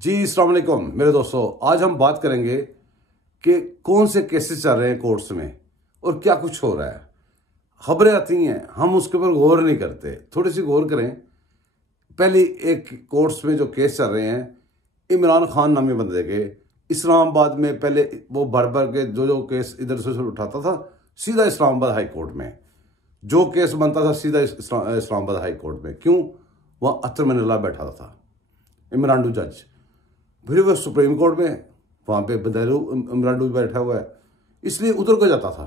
जी अस्सलाम वालेकुम मेरे दोस्तों, आज हम बात करेंगे कि कौन से केसेस चल रहे हैं कोर्ट्स में और क्या कुछ हो रहा है। खबरें आती हैं, हम उसके ऊपर गौर नहीं करते। थोड़ी सी गौर करें। पहले एक कोर्ट्स में जो केस चल रहे हैं इमरान खान नामी बंदे के, इस्लामाबाद में पहले वो भर के जो केस इधर से उठाता था सीधा इस्लामाबाद हाई कोर्ट में, जो केस बनता था सीधा इस्लामाबाद हाई कोर्ट में। क्यों? वहाँ अतर मनल्ला बैठा था इमरान जज, फिर वो सुप्रीम कोर्ट में वहाँ पे बंदेलू इमरान बैठा हुआ है, इसलिए उधर को जाता था।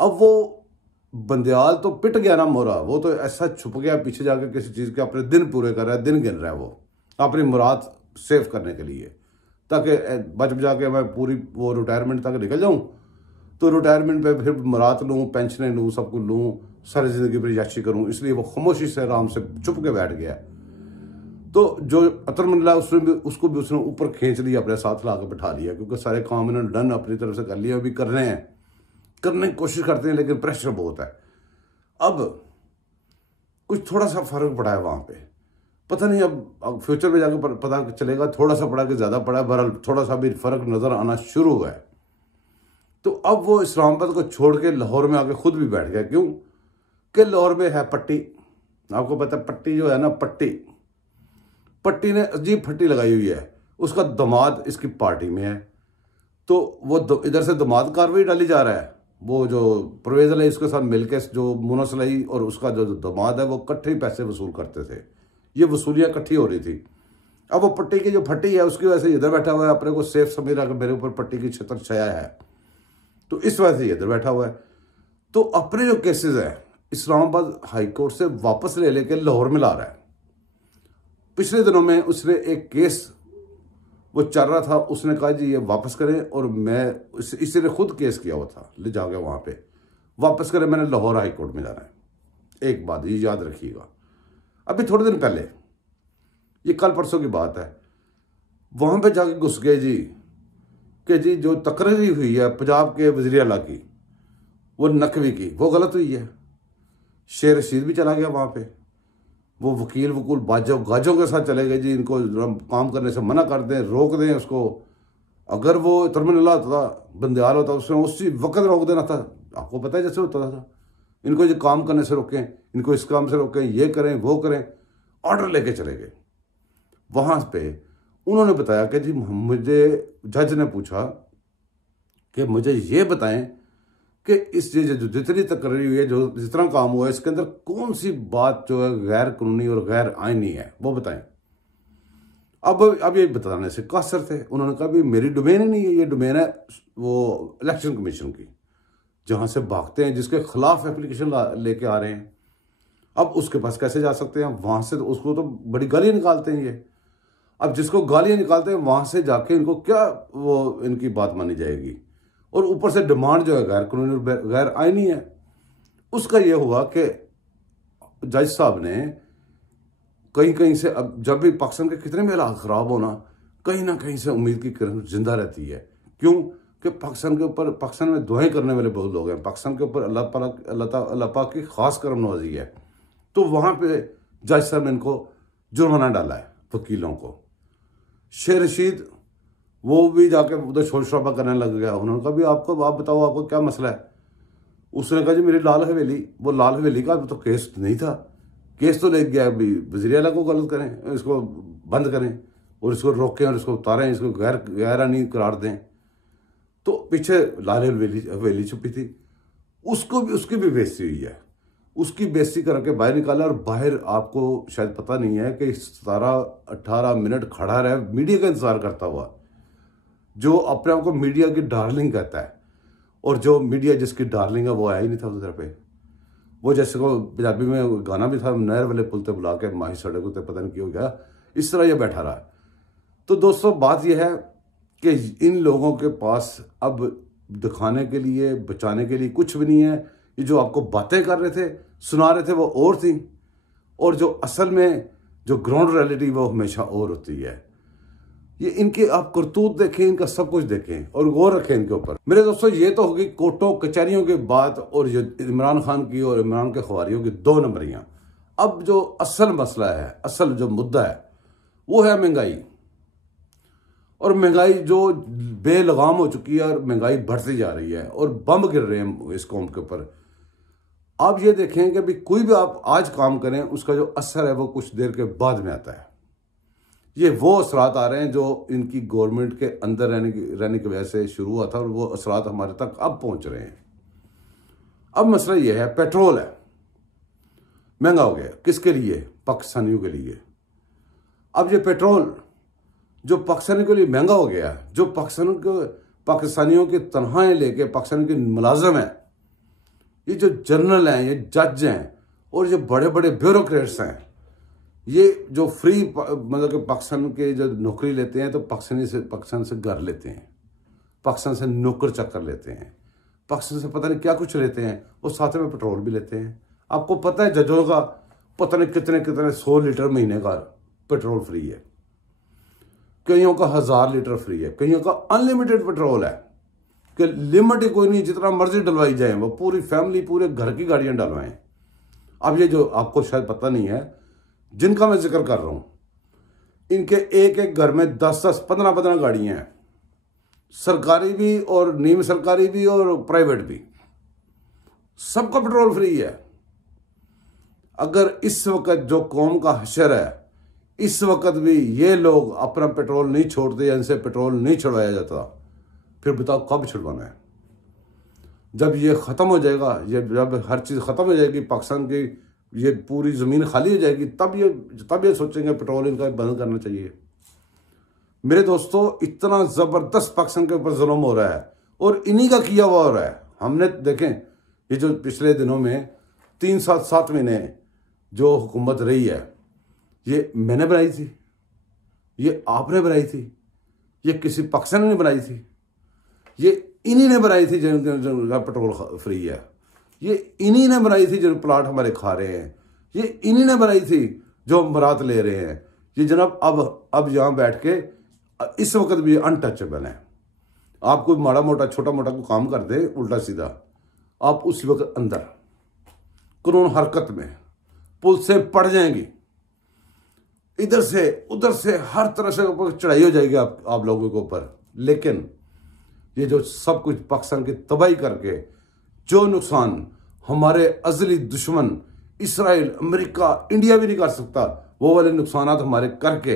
अब वो बंदयाल तो पिट गया ना मोरा, वो तो ऐसा छुप गया पीछे जाकर किसी चीज़ के, अपने दिन पूरे कर रहा है, दिन गिन रहा है वो अपनी मुराद सेव करने के लिए, ताकि बच जाके मैं पूरी वो रिटायरमेंट तक निकल जाऊँ, तो रिटायरमेंट पे फिर मुराद लूँ, पेंशनें लूँ, सब कुछ लूँ, सारी ज़िंदगी पर याशी करूँ। इसलिए वो खामोशी से आराम से छुप के बैठ गया। तो जो अतर मनल्ला उसको भी उसने ऊपर खींच लिया, अपने साथ ला कर बैठा लिया, क्योंकि सारे काम इन्होंने डन अपनी तरफ से कर लिया, अभी कर रहे हैं, करने की कोशिश करते हैं, लेकिन प्रेशर बहुत है। अब कुछ थोड़ा सा फर्क पड़ा है वहाँ पे, पता नहीं अब फ्यूचर में जाकर पता चलेगा, थोड़ा सा पड़ा कि ज़्यादा पड़ा है, बहरहाल थोड़ा सा भी फर्क नज़र आना शुरू हुआ है। तो अब वो इस्लामाबाद को छोड़ के लाहौर में आके खुद भी बैठ गया। क्यों? कि लाहौर में है पट्टी, आपको पता है पट्टी जो है ना, पट्टी ने अजीब फट्टी लगाई हुई है, उसका दामाद इसकी पार्टी में है, तो वो इधर से दामाद कार्रवाई डाली जा रहा है। वो जो परवेज अली उसके साथ मिलकर जो मुनस अली और उसका जो दामाद है वो इकट्ठे ही पैसे वसूल करते थे, ये वसूलियाँ इकट्ठी हो रही थी। अब वो पट्टी की जो फट्टी है उसकी वजह से इधर बैठा हुआ है, अपने को सेफ समझ रहा कि मेरे ऊपर पट्टी की छतर छाया है, तो इस वजह से इधर बैठा हुआ है। तो अपने जो केसेस है इस्लामाबाद हाई कोर्ट से वापस ले लेके लाहौर में ला रहा है। पिछले दिनों में उसने एक केस वो चल रहा था, उसने कहा जी ये वापस करें, और मैं इसी ने खुद केस किया हुआ था, ले जाके वहाँ पे वापस करें, मैंने लाहौर हाई कोर्ट में जाना है। एक बात ये याद रखिएगा, अभी थोड़े दिन पहले, ये कल परसों की बात है, वहाँ पे जाके घुस गए जी कि जी जो तकरीर हुई है पंजाब के वज़ीर आला की, वो नकवी की, वो गलत हुई है। शेर रशीद भी चला गया वहाँ पे, वो वकील गाजों के साथ चले गए जी, इनको काम करने से मना कर दें, रोक दें उसको। अगर वो तरमनल्ला होता, बंदयाल होता, उसने उसी वक्त रोक देना था। आपको पता है जैसे होता था, इनको ये काम करने से रोकें, इनको इस काम से रोकें, ये करें वो करें, ऑर्डर लेके चले गए। वहाँ पे उन्होंने बताया कि जी मुझे, जज ने पूछा कि मुझे ये बताएं कि इस जो जितनी तकरीर हुई है, जो जितना काम हुआ है, इसके अंदर कौन सी बात जो है गैर कानूनी और गैर आईनी है, वो बताएं। अब ये बताने से कासर थे। उन्होंने कहा भी मेरी डोमेन ही नहीं है, ये डोमेन है वो इलेक्शन कमीशन की, जहां से भागते हैं, जिसके खिलाफ एप्लीकेशन लेके आ रहे हैं। अब उसके पास कैसे जा सकते हैं? वहां से तो उसको तो बड़ी गालियां निकालते हैं ये। अब जिसको गालियां निकालते हैं वहां से जाके इनको क्या वो इनकी बात मानी जाएगी? और ऊपर से डिमांड जो है गैर कानूनी गैर आईनी है। उसका यह हुआ कि जज साहब ने कहीं से, अब जब भी पाकिस्तान के कितने भी हालात खराब होना, कहीं ना कहीं से उम्मीद की किरण जिंदा रहती है। क्यों? कि पाकिस्तान के ऊपर, पाकिस्तान में दुआएं करने वाले बहुत लोग हैं, पाकिस्तान के ऊपर अल्लाह पाक की खास करम नवाजी है। तो वहां पे जज साहब ने इनको जुर्माना डाला है, वकीलों को। शेर रशीद वो भी जाके उधर शोर शराबा करने लग गया। उन्होंने कहा भी आप बताओ आपको क्या मसला है? उसने कहा जी मेरी लाल हवेली, वो लाल हवेली का तो केस नहीं था, केस तो ले गया अभी वज़ीर आला को गलत करें, इसको बंद करें और इसको रोकें और इसको उतारें, इसको गैरानी करार दें। तो पीछे लाल हवेली छुपी थी, उसकी भी बेइज्जती हुई है, उसकी बेइज्जती करके बाहर निकाला। और बाहर आपको शायद पता नहीं है कि 17-18 मिनट खड़ा रहा मीडिया का इंतजार करता हुआ, जो अपने आप को मीडिया की डार्लिंग कहता है, और जो मीडिया जिसकी डार्लिंग है वो आया ही नहीं था उधर पे। वो जैसे को पंजाबी में गाना भी था, नहर वाले पुल ते बुला के माही सड़क उते, पता नहीं क्यों गया, इस तरह ये बैठा रहा। तो दोस्तों बात यह है कि इन लोगों के पास अब दिखाने के लिए, बचाने के लिए कुछ भी नहीं है। ये जो आपको बातें कर रहे थे, सुना रहे थे, वो और थी, और जो असल में जो ग्राउंड रियलिटी वो हमेशा और होती है। ये इनके आप करतूत देखें, इनका सब कुछ देखें और गौर रखें इनके ऊपर। मेरे दोस्तों ये तो होगी कोर्टों कचहरियों की बात, और ये इमरान खान की और इमरान के खवारियों की 2 नंबरियां। अब जो असल मसला है, असल जो मुद्दा है, वो है महंगाई। और महंगाई जो बेलगाम हो चुकी है और महंगाई बढ़ती जा रही है और बम गिर रहे हैं इस कौम के ऊपर। आप ये देखें कि भाई कोई भी आप आज काम करें उसका जो असर है वो कुछ देर के बाद में आता है। ये वो असरात आ रहे हैं जो इनकी गवर्नमेंट के अंदर रहने की वजह से शुरू हुआ था और वो असरात हमारे तक अब पहुंच रहे हैं। अब मसला ये है, पेट्रोल है महंगा हो गया। किसके लिए? पाकिस्तानियों के लिए। अब ये पेट्रोल जो पाकिस्तानियों के लिए महंगा हो गया, जो पाकिस्तानियों की तनख्वाहें लेके पाकिस्तानियों के मुलाजिम हैं, ये जो जनरल हैं, ये जज हैं और जो बड़े बड़े ब्यूरोक्रेट्स हैं, ये जो फ्री मतलब कि पाकिस्तान के जो नौकरी लेते हैं तो पाकिस्तान से घर लेते हैं, पाकिस्तान से नौकर चाकर लेते हैं, पाकिस्तान से पता नहीं क्या कुछ लेते हैं और साथ में पेट्रोल भी लेते हैं। आपको पता है जजों का पता नहीं कितने 100 लीटर महीने का पेट्रोल फ्री है, कईयों का 1000 लीटर फ्री है, कईयों का अनलिमिटेड पेट्रोल है कि लिमिट ही कोई नहीं, जितना मर्जी डलवाई जाए, वो पूरी फैमिली पूरे घर की गाड़ियां डलवाएं। अब ये जो आपको शायद पता नहीं है, जिनका मैं जिक्र कर रहा हूं, इनके एक एक घर में 10-10, 15-15 गाड़ियां हैं, सरकारी भी और नीम सरकारी भी और प्राइवेट भी, सबका पेट्रोल फ्री है। अगर इस वक्त जो कौम का हशर है, इस वक्त भी ये लोग अपना पेट्रोल नहीं छोड़ते, इनसे पेट्रोल नहीं छुड़वाया जाता, फिर बताओ कब छुड़वाना है? जब ये खत्म हो जाएगा, जब हर चीज खत्म हो जाएगी, पाकिस्तान की ये पूरी जमीन खाली हो जाएगी, तब ये सोचेंगे पेट्रोल इनका बंद करना चाहिए। मेरे दोस्तों, इतना जबरदस्त पाकिस्तान के ऊपर जुल्म हो रहा है और इन्हीं का किया हुआ हो रहा है। हमने देखें ये जो पिछले दिनों में 3-7 महीने जो हुकूमत रही है, ये मैंने बनाई थी, ये आपने बनाई थी, ये किसी पाकिस्तानी ने बनाई थी, ये इन्हीं ने बनाई थी जिनका पेट्रोल फ्री है, ये इन्हीं ने बनाई थी जो प्लाट हमारे खा रहे हैं, ये इन्हीं ने बनाई थी जो मरात ले रहे हैं। ये जनाब अब यहाँ बैठ के इस वक्त भी अनटचेबल है। आप कोई माड़ा मोटा छोटा मोटा कोई काम कर दे उल्टा सीधा, आप उसी वक्त अंदर कानून हरकत में, पुलिस से पड़ जाएंगी, इधर से उधर से हर तरह से ऊपर चढ़ाई हो जाएगी आप लोगों के ऊपर। लेकिन ये जो सब कुछ पाकिस्तान की तबाही करके जो नुकसान हमारे अजली दुश्मन इसराइल, अमेरिका, इंडिया भी नहीं कर सकता, वो वाले नुकसान हमारे करके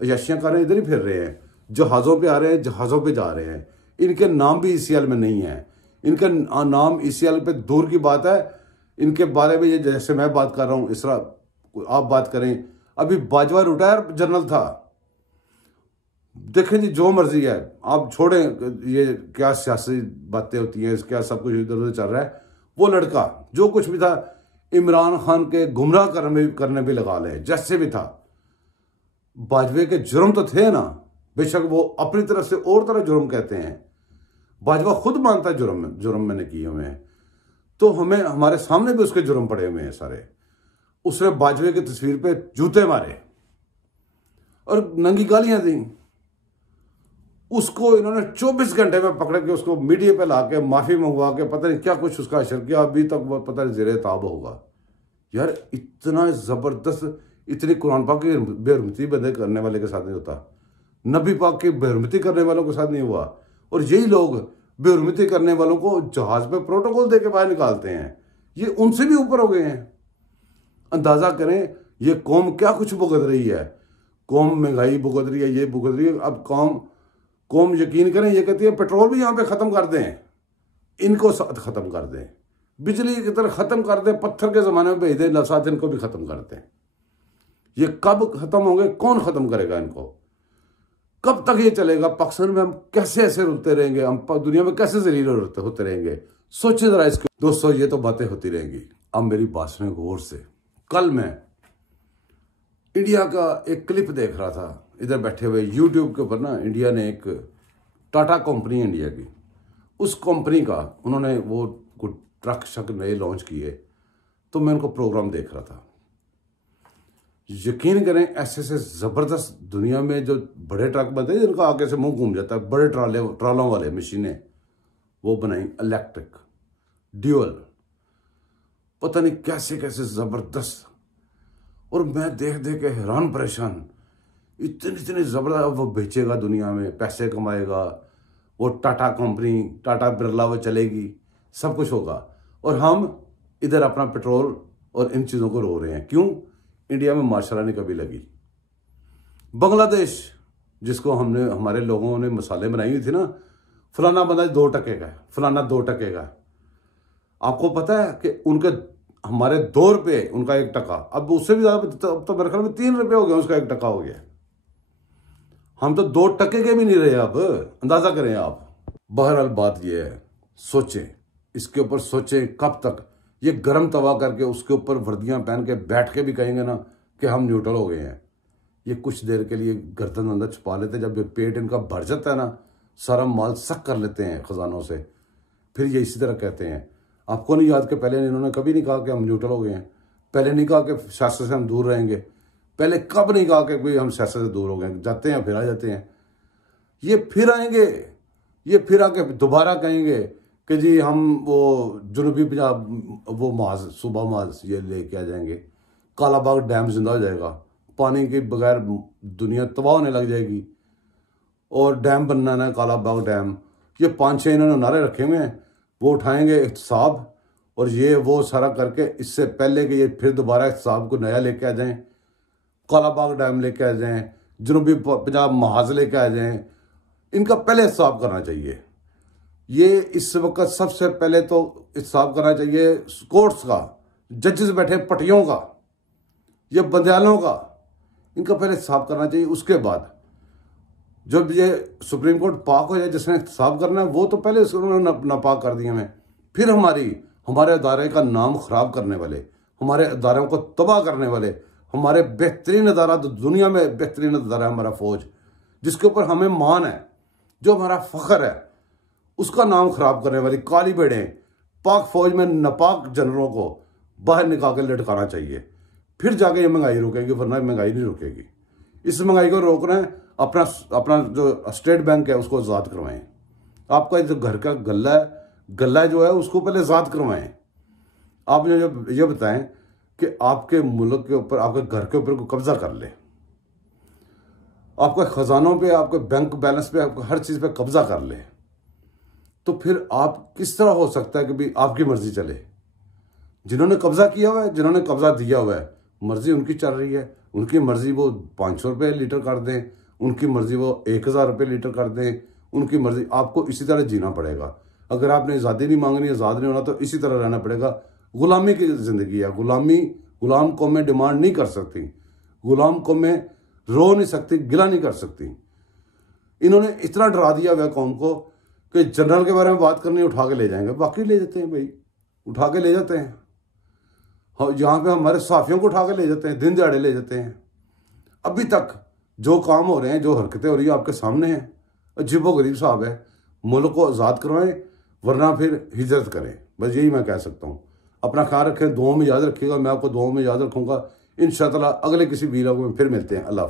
अयाशियां कर रहे, इधर ही फिर रहे हैं, जहाज़ों पे आ रहे हैं, जहाज़ों पे जा रहे हैं। इनके नाम भी ECL में नहीं है, इनका नाम ECL पे दूर की बात है। इनके बारे में ये जैसे मैं बात कर रहा हूँ, इस तरह आप बात करें। अभी बाजवा रिटायर जनरल था, देखें जी जो मर्जी है, आप छोड़ें ये क्या सियासी बातें होती हैं, क्या सब कुछ इधर उधर चल रहा है। वो लड़का जो कुछ भी था, इमरान खान के गुमराह करने भी लगा ले, जैसे भी था। बाजवे के जुर्म तो थे ना, बेशक वो अपनी तरफ से और तरह जुर्म कहते हैं, बाजवा खुद मानता है जुर्म मैंने किए हुए हैं, तो हमें हमारे सामने भी उसके जुर्म पड़े हुए हैं सारे। उसने बाजवे की तस्वीर पे जूते मारे और नंगी गालियां दी। उसको इन्होंने 24 घंटे में पकड़ के उसको मीडिया पे लाके माफी मंगवा के पता नहीं क्या कुछ उसका असर किया, अभी तक वो पता नहीं ज़ेरे ताब होगा। यार इतना जबरदस्त, इतनी कुरान पाक की बेहरमती बंदे करने वाले के साथ नहीं होता, नबी पाक की बेहरमती करने वालों के साथ नहीं हुआ। और यही लोग बेहरमती करने वालों को जहाज पे प्रोटोकॉल दे के बाहर निकालते हैं, ये उनसे भी ऊपर हो गए हैं। अंदाजा करें ये कौम क्या कुछ भुगत रही है, कौम महंगाई भुगत रही है, ये भुगत रही है। अब कौम यकीन करें ये कहती है पेट्रोल भी यहाँ पे ख़त्म कर दें, इनको साथ ख़त्म कर दें, बिजली की तरह ख़त्म कर दें, पत्थर के ज़माने में भेज दें, साथ इनको भी ख़त्म कर दें। ये कब ख़त्म होंगे? कौन ख़त्म करेगा इनको? कब तक ये चलेगा? पाकिस्तान में हम कैसे ऐसे रुकते रहेंगे? हम दुनिया में कैसे जलील होते रहेंगे? सोचिए ज़रा इसके। दोस्तों ये तो बातें होती रहेंगी, अब मेरी बात सुने गौर से। कल मैं इंडिया का एक क्लिप देख रहा था, इधर बैठे हुए यूट्यूब के ऊपर ना, इंडिया ने एक टाटा कंपनी इंडिया की, उस कंपनी का उन्होंने वो कुछ ट्रक शक नए लॉन्च किए, तो मैं उनको प्रोग्राम देख रहा था। यकीन करें ऐसे से ज़बरदस्त दुनिया में जो बड़े ट्रक बनते हैं जिनका आगे से मुंह घूम जाता है, बड़े ट्रालों वाले मशीनें वो बनाई इलेक्ट्रिक ड्यूअल, पता नहीं कैसे कैसे ज़बरदस्त। और मैं देख देख के हैरान परेशान इतनी इतनी ज़बरदस्त, वो बेचेगा दुनिया में, पैसे कमाएगा, वो टाटा कंपनी, टाटा बिरला वो चलेगी, सब कुछ होगा। और हम इधर अपना पेट्रोल और इन चीज़ों को रो रहे हैं। क्यों? इंडिया में माशाल्लाह नहीं कभी लगी। बांग्लादेश, जिसको हमने, हमारे लोगों ने मसाले बनाई हुई थी ना, फलाना बंदा 2 टके का, फलाना 2 टके का। आपको पता है कि उनके, हमारे 2 रुपये उनका 1 टका, अब उससे भी ज्यादा, अब तो मेरे ख्याल में 3 रुपये हो गया, उसका 1 टका हो गया। हम तो 2 टके के भी नहीं रहे। अब अंदाजा करें आप। बहरहाल बात यह है, सोचें इसके ऊपर, सोचें कब तक ये गर्म तवा करके उसके ऊपर वर्दियां पहन के बैठ के भी कहेंगे ना कि हम न्यूट्रल हो गए हैं। ये कुछ देर के लिए गर्दन अंदर छुपा लेते हैं, जब पेट इनका भर जाता है ना, सारा माल सक कर लेते हैं खजानों से, फिर ये इसी तरह कहते हैं। आपको नहीं याद कि पहले इन्होंने कभी नहीं कहा कि हम न्यूट्रल हो गए हैं? पहले नहीं कहा कि सियासत से हम दूर रहेंगे? पहले कब नहीं कहा कि भाई हम सियासत से दूर हो गए? जाते हैं फिर आ जाते हैं। ये फिर आएंगे, ये फिर आके दोबारा कहेंगे कि जी हम वो जनूबी पंजाब वो माज, सुबह माज ये लेके आ जाएंगे, काला बाग डैम जिंदा हो जाएगा, पानी के बगैर दुनिया तबाह होने लग जाएगी, और डैम बनना है काला बाग डैम। ये 5-6 इन्होंने नारे रखे हुए हैं, वो उठाएंगे एहतसाब, और ये वो सारा करके, इससे पहले कि ये फिर दोबारा एहतसाब को नया लेके आ जाएं, काला बाग डैम लेके आ जाएं, जनूबी पंजाब महाज लेके आ जाएं, इनका पहले एहतसाब करना चाहिए। ये इस वक्त सबसे पहले तो एहतसाब करना चाहिए कोर्ट्स का, जजेस बैठे पटियों का, ये बंदयालों का, इनका पहले एहतसाब करना चाहिए। उसके बाद जब ये सुप्रीम कोर्ट पाक हो जाए, जिसने एहतसाब करना है, वो तो पहले उन्होंने नापाक कर दिए हमें। फिर हमारे अदारे का नाम खराब करने वाले, हमारे अदारों को तबाह करने वाले, हमारे बेहतरीन अदारा, तो दुनिया में बेहतरीन अदारा है हमारा फौज, जिसके ऊपर हमें मान है, जो हमारा फख्र है, उसका नाम खराब करने वाली काली बेड़े पाक फौज में नापाक जनरलों को बाहर निकाल के लटकाना चाहिए। फिर जाके ये महंगाई रुकेगी, वरना महंगाई नहीं रुकेगी। इस महंगाई को रोकना है, अपना जो स्टेट बैंक है उसको आज़ाद करवाएं। आपका जो घर का गल्ला जो है उसको पहले आज़ाद करवाएं। आप ये बताएं कि आपके मुल्क के ऊपर, आपके घर के ऊपर कोई कब्जा कर ले, आपके खजानों पे, आपके बैंक बैलेंस पे, आपको हर चीज़ पे कब्जा कर ले, तो फिर आप किस तरह हो सकता है कि भाई आपकी मर्जी चले? जिन्होंने कब्जा किया हुआ है, जिन्होंने कब्जा दिया हुआ है, मर्जी उनकी चल रही है। उनकी मर्जी वो 500 रुपये लीटर कर दें, उनकी मर्जी वो 1000 रुपये लीटर कर दें, उनकी मर्जी। आपको इसी तरह जीना पड़ेगा। अगर आपने आज़ादी नहीं मांगनी, आज़ाद नहीं होना, तो इसी तरह रहना पड़ेगा। गुलामी की जिंदगी है, गुलाम कौमें डिमांड नहीं कर सकती, गुलाम कौमें रो नहीं सकती, गिला नहीं कर सकती। इन्होंने इतना डरा दिया हुआ कौम को कि जनरल के बारे में बात करनी, उठा के ले जाएंगे। बाकी ले जाते हैं भाई, उठा के ले जाते हैं। यहाँ पे हमारे साफियों को उठा के ले जाते हैं, दिन दिहाड़े ले जाते हैं। अभी तक जो काम हो रहे हैं, जो हरकतें हो रही हैं, आपके सामने हैं। अजीबोगरीब साहब है। मुल्क को आज़ाद करवाएं, वरना फिर हिजरत करें। बस यही मैं कह सकता हूँ। अपना ख्याल रखें, दुआओं में याद रखिएगा। मैं आपको दुआओं में याद रखूँगा। इंशाअल्लाह अगले किसी वीडियो में फिर मिलते हैं। अल्लाह।